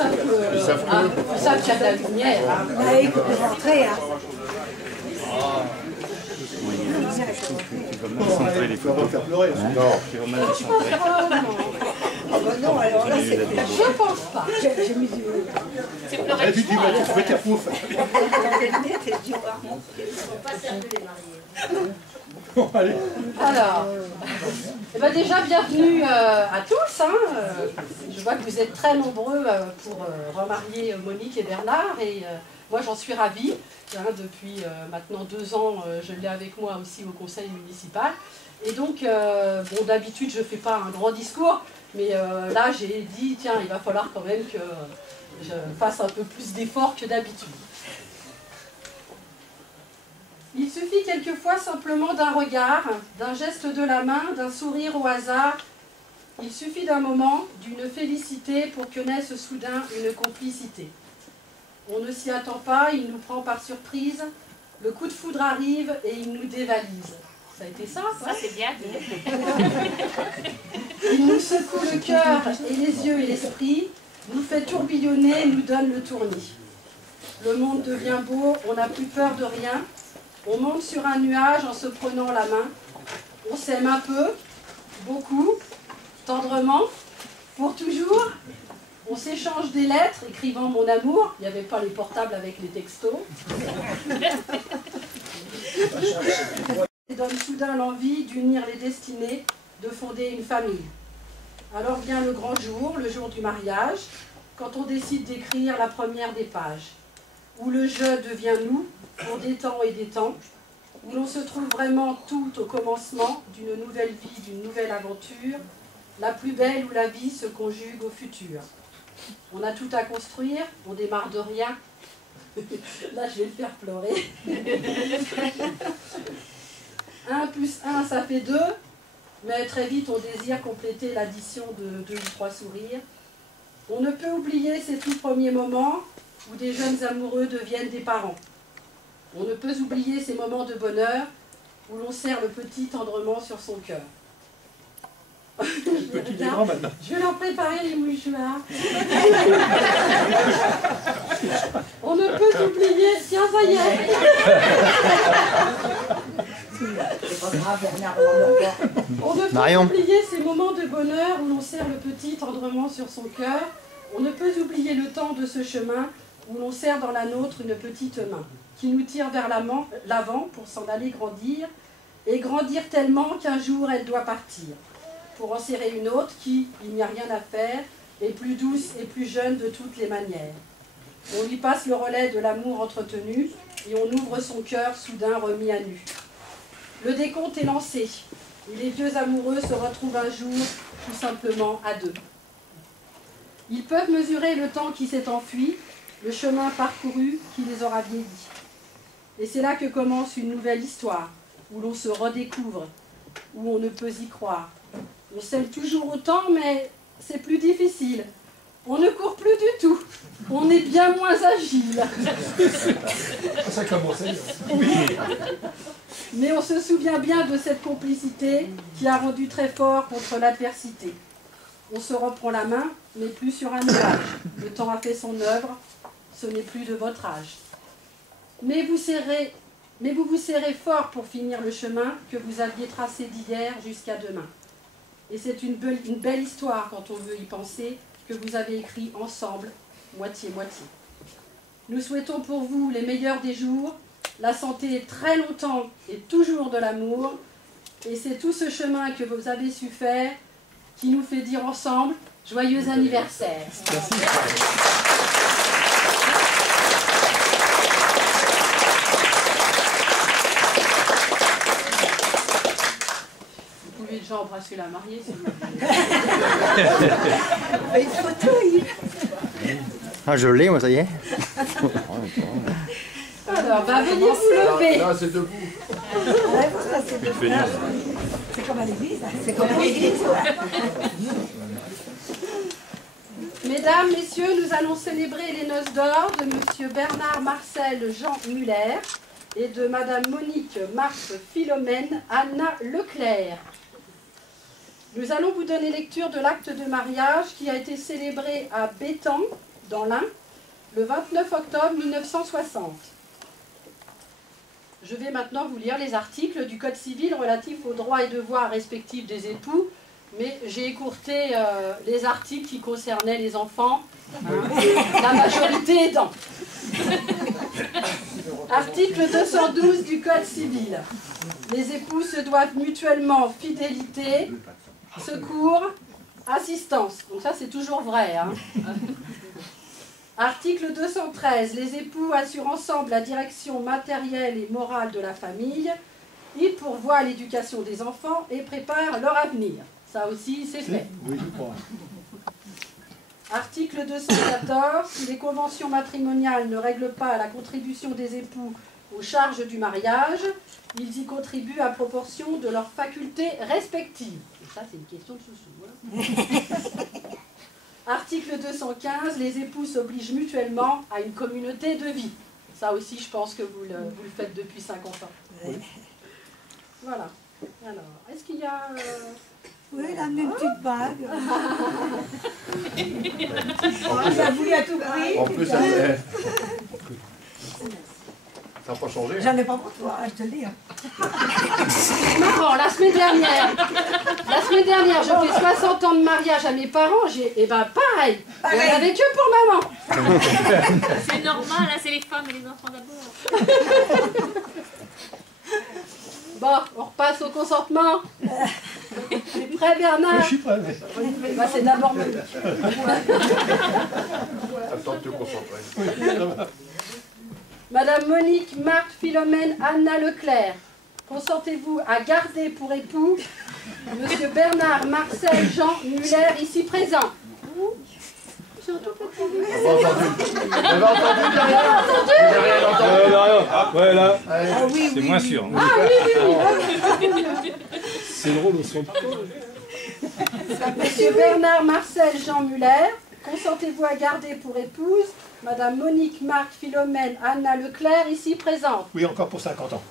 un peu... Vous savez qu'il y a de la lumière. Ah, écoute, rentrer, hein. Tu vas mal centrer les photos. Non, tu vas mal centrer. Ah bah non, alors là, c'est... Je pense pas. J'ai mis du... C'est pleurer de joie. La lunette, elle dit au revoir. Bon, allez. Alors, eh ben déjà, bienvenue à tous. Hein. Je vois que vous êtes très nombreux pour remarier Monique et Bernard. Et moi, j'en suis ravie. Hein, depuis maintenant 2 ans, je l'ai avec moi aussi au conseil municipal. Et donc, bon, d'habitude, je ne fais pas un grand discours. Mais là, j'ai dit, tiens, il va falloir quand même que je fasse un peu plus d'efforts que d'habitude. Il suffit quelquefois simplement d'un regard, d'un geste de la main, d'un sourire au hasard. Il suffit d'un moment, d'une félicité pour que naisse soudain une complicité. On ne s'y attend pas, il nous prend par surprise. Le coup de foudre arrive et il nous dévalise. Ça a été ça, Ça, c'est bien dit. Il nous secoue le cœur et les yeux et l'esprit, nous fait tourbillonner, nous donne le tournis. Le monde devient beau, on n'a plus peur de rien. On monte sur un nuage en se prenant la main. On s'aime un peu, beaucoup, tendrement, pour toujours. On s'échange des lettres, écrivant mon amour. Il n'y avait pas les portables avec les textos. Et donne soudain l'envie d'unir les destinées, de fonder une famille. Alors vient le grand jour, le jour du mariage, quand on décide d'écrire la première des pages, où le je devient nous, pour des temps et des temps, où l'on se trouve vraiment tout au commencement d'une nouvelle vie, d'une nouvelle aventure, la plus belle où la vie se conjugue au futur. On a tout à construire, on démarre de rien. Là, je vais le faire pleurer. 1 plus 1, ça fait 2, mais très vite, on désire compléter l'addition de 2 ou 3 sourires. On ne peut oublier ces tout premiers moments où des jeunes amoureux deviennent des parents. On ne peut oublier ces moments de bonheur où l'on serre le petit tendrement sur son cœur. Petit et grand maintenant. Je vais leur préparer les mouchoirs. On ne peut oublier... Tiens, ça y est. C'est pas grave, Bernard, on va voir. On ne peut oublier ces moments de bonheur où l'on serre le petit tendrement sur son cœur. On ne peut oublier le temps de ce chemin où l'on serre dans la nôtre une petite main qui nous tire vers l'avant pour s'en aller grandir, et grandir tellement qu'un jour elle doit partir, pour en serrer une autre qui, il n'y a rien à faire, est plus douce et plus jeune de toutes les manières. On lui passe le relais de l'amour entretenu, et on ouvre son cœur soudain remis à nu. Le décompte est lancé, et les vieux amoureux se retrouvent un jour tout simplement à 2. Ils peuvent mesurer le temps qui s'est enfui, le chemin parcouru qui les aura vieillis. Et c'est là que commence une nouvelle histoire, où l'on se redécouvre, où on ne peut y croire. On s'aime toujours autant, mais c'est plus difficile. On ne court plus du tout. On est bien moins agile. Ça commence. Mais on se souvient bien de cette complicité qui a rendu très fort contre l'adversité. On se reprend la main, mais plus sur un nuage. Le temps a fait son œuvre, ce n'est plus de votre âge. Mais vous vous serrez fort pour finir le chemin que vous aviez tracé d'hier jusqu'à demain. Et c'est une belle histoire quand on veut y penser, que vous avez écrit ensemble, moitié-moitié. Nous souhaitons pour vous les meilleurs des jours, la santé très longtemps et toujours de l'amour. Et c'est tout ce chemin que vous avez su faire qui nous fait dire ensemble joyeux anniversaire. Merci. Vous pouvez déjà embrasser la mariée si vous voulez. On fait une photo, Yves. Ah, je l'ai, moi, ça y est. Alors, venez vous lever. Là, c'est debout. Ouais, ça, c'est de faire. C'est comme à l'église, hein. C'est comme à l'église, ouais. Mesdames, Messieurs, nous allons célébrer les noces d'or de Monsieur Bernard Marcel Jean Muller et de Madame Monique Marthe Philomène Anna Leclerc. Nous allons vous donner lecture de l'acte de mariage qui a été célébré à Béthans dans l'Ain, le 29 octobre 1960. Je vais maintenant vous lire les articles du Code civil relatifs aux droits et devoirs respectifs des époux, mais j'ai écourté les articles qui concernaient les enfants, la majorité aidant. Article 212 du Code civil. Les époux se doivent mutuellement fidélité, secours, assistance. Donc ça c'est toujours vrai. Hein. Article 213. Les époux assurent ensemble la direction matérielle et morale de la famille. Ils pourvoient l'éducation des enfants et préparent leur avenir. Ça aussi c'est fait. Oui, je crois. Article 214. Si les conventions matrimoniales ne règlent pas la contribution des époux aux charges du mariage, ils y contribuent à proportion de leurs facultés respectives. Et ça, c'est une question de sous-sous. Hein. Article 215. Les époux s'obligent mutuellement à une communauté de vie. Ça aussi, je pense que vous le faites depuis 50 ans. Oui. Voilà. Alors, est-ce qu'il y a... Oui, elle a amené une petite bague. Elle a voulu à tout prix. En plus, ça n'a pas changé. J'en ai pas pour toi, je te le dis. Marrant, la semaine dernière, je fais 60 ans de mariage à mes parents, et ben pareil, il n'y en avait que pour maman. C'est normal, là, c'est les femmes et les enfants d'abord. Bon, on repasse au consentement. T'es prêt, Bernard? Je suis prêt. Bah, c'est d'abord Monique. Attends de te concentrer. Madame Monique, Marthe, Philomène, Anna Leclerc, consentez-vous à garder pour époux Monsieur Bernard, Marcel, Jean Muller, ici présents? J'ai entendu. Vous avez entendu derrière? Vous avez rien entendu? Ouais, là, Ah oui, c'est oui, moins oui. sûr. Ah oui. C'est drôle au son. Monsieur Bernard, Marcel, Jean Muller, consentez-vous à garder pour épouse Madame Monique, Marthe, Philomène, Anna Leclerc, ici présente? Oui, encore pour 50 ans.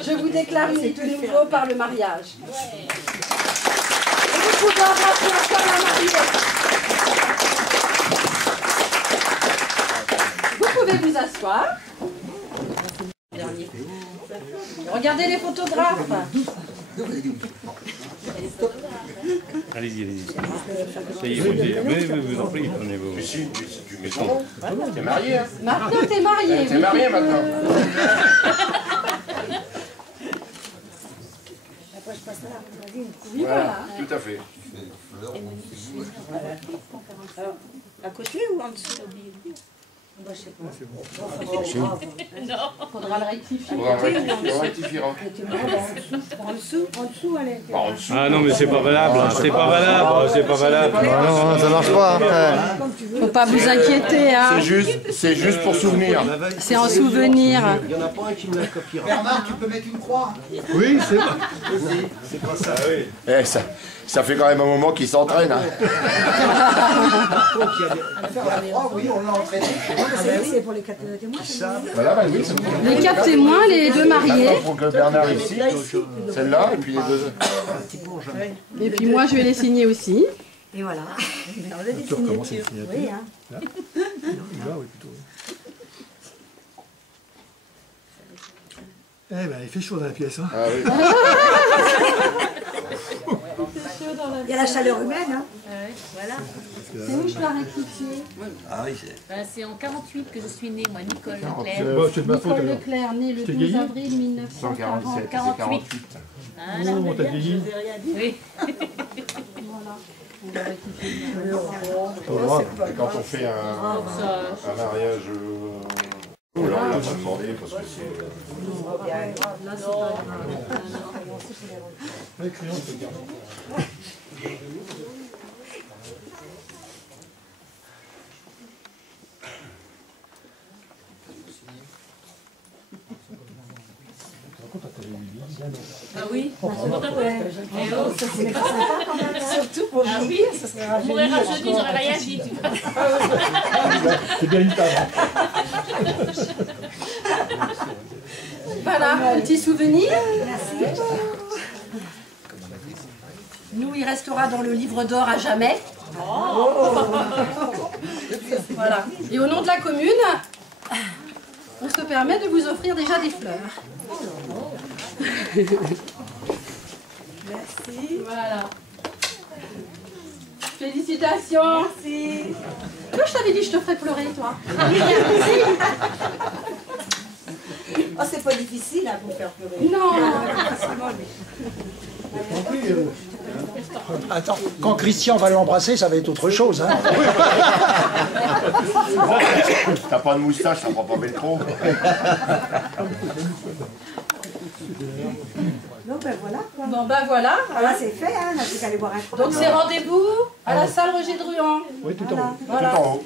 Je vous déclare unis de nouveau par le mariage. Et vous pouvez embrasser encore la mariée. Vous pouvez vous asseoir. Regardez les photographes. Allez-y, allez-y. Ça y est, vous en prie, prenez-vous. Si, tu mets ton nom. T'es marié, hein? Martin, t'es marié. T'es marié maintenant. Oui, voilà. Tout à fait. À côté ou en dessous? Faudra le rectifier. On rectifiera. En dessous, allez. Pas en dessous. Ah non, mais c'est pas valable, c'est pas valable, c'est pas valable. Non, non, ça marche pas. Faut pas vous inquiéter, hein. C'est juste pour souvenir. C'est en souvenir. Il n'y en a pas un qui me la copiera. Bernard, tu peux mettre une croix? Oui, c'est vrai. C'est pas ça, oui. Eh, ça fait quand même un moment qu'il s'entraîne. Hein. Faire la croix, oui, on l'a entraîné. C'est pour les 4 témoins. Voilà, bah oui, c'est bon. Les 4 témoins, les 2 mariés. Maintenant, faut que Bernard ici, celle-là, et puis les deux. Et puis moi, je vais les signer aussi. Et voilà. On a des signatures. Oui, hein. Là, oui, plutôt. Eh ben, il fait chaud dans la pièce. Hein. Ah oui. Il y a la chaleur humaine, hein. Voilà. C'est où je dois rectifier? C'est en 48 que je suis née, moi, Nicole 47. Leclerc. Bon, c'est de ma faute Nicole alors. Leclerc, née le T'es 12 vieilli avril 1947. 147, Voilà. Oh, t'as vieilli. Oui. Voilà. On va rectifier. Pas grave. Et quand on fait un mariage, on leur a pas demandé parce que c'est. Là, c'est pas Ouais, crayon, je peux garder. Ah oui. Surtout pour Ah oui. On m'aurait rajeuni, j'aurais rien dit. Tu vois. C'est bien une table. Voilà, petit souvenir. Nous, il restera dans le livre d'or à jamais. Voilà. Et au nom de la commune, on se permet de vous offrir déjà des fleurs. Merci. Voilà. Félicitations. Merci. Toi, je t'avais dit que je te ferais pleurer, toi. Oh, c'est pas difficile à vous faire pleurer. Non. Attends, quand Christian va l'embrasser, ça va être autre chose. Hein. T'as pas de moustache, ça prend pas trop. Non, ben voilà quoi. Bon, ben voilà. Ah, là, c'est fait, hein. On a plus qu'à aller boire un coup. Donc, c'est rendez-vous à la salle Roger Druand. Oui, tout en haut. Voilà. Tout en haut.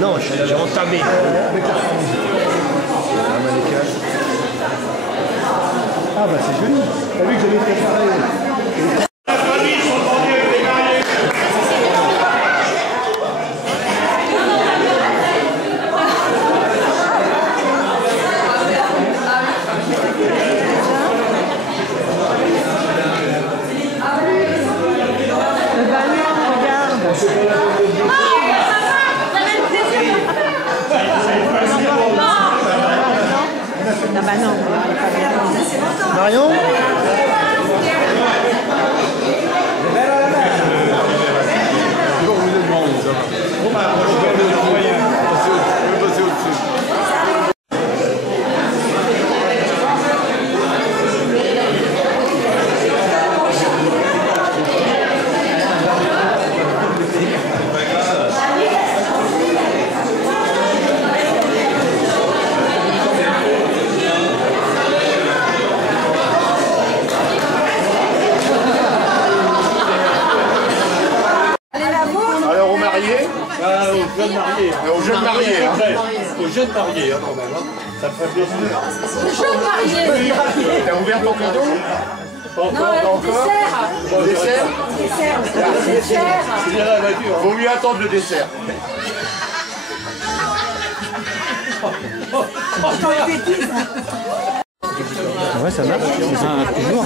Non, j'ai entamé. Ah bah c'est joli. T'as vu que j'avais préparé. Ah bah non. Marion? Alors aux mariés, Aux jeunes mariés. aux jeunes mariés. Hein. Aux jeunes mariés, quand même. Hein. Ça me ferait plaisir. Jeune marié. T'as ouvert ton cadeau? Non, dessert. Dessert. C'est bien la voiture. Vaut mieux attendre le dessert. Ouais, ça marche. Toujours.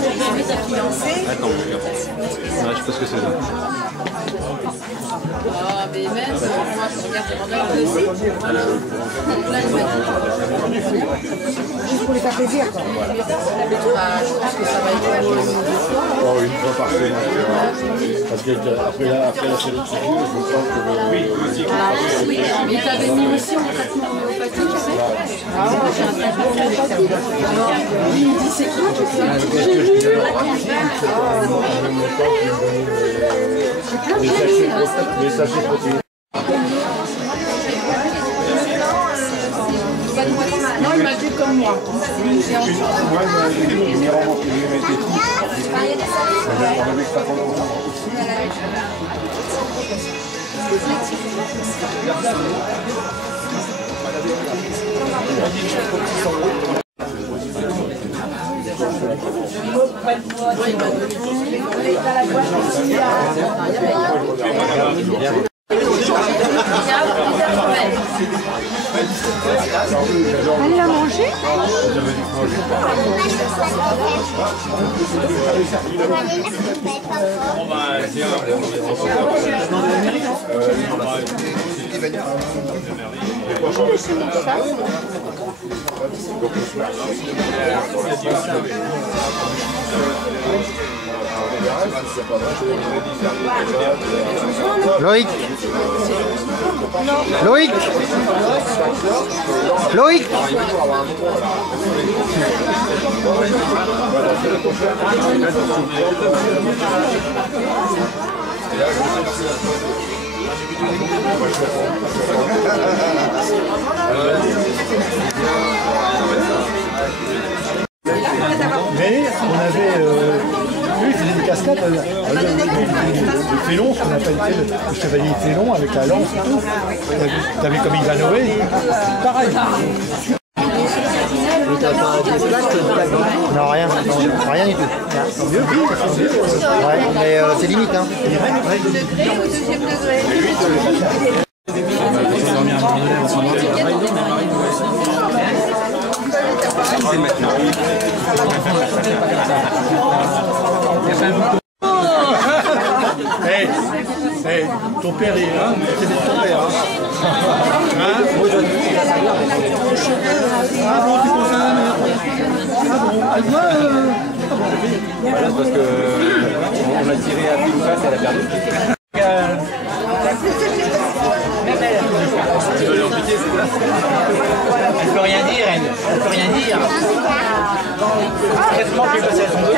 Attends, regarde. Ouais, je sais pas ce que c'est. Ah, mais même, moi, je regarde pendant le aussi. Juste pour les faire plaisir quoi. Je pense que ça va être beau. Oh, une fois par semaine. Parce que après la cérémonie, je pense que Oui, mais t'avais mis aussi en traitement homéopathique, tu sais. Ah, j'ai un traitement homéopathique. Alors, il me dit c'est quoi tout ça? J'ai lu. J'ai plein de choses. les sachets protéinés. Non, il m'a dit comme moi. C'est en Moi, il m'y remonte, il m'y mettait tout. J'ai enlevé que ça pendant longtemps. Allez la manger. Loïc. Loïc. Loïc. Mais on avait lui il faisait des cascades, le félon, ce qu'on appelle le chevalier félon avec la lance et tout. T'as vu comme Ivanhoé, pareil. Non, rien. Rien du tout. Tant mieux, oui, tant mieux. Ouais, mais c'est limite, hein. Hey, Eh, ton père est là, c'est ton père. Hein. Ah bon, tu penses à la mère? Ah bon, elle doit... Voilà, parce que on a tiré à pile ou face, elle a perdu. Tu veux l'impliquer, c'est ça? Elle peut rien dire, elle peut rien dire. Traitement qui est passé à son dos.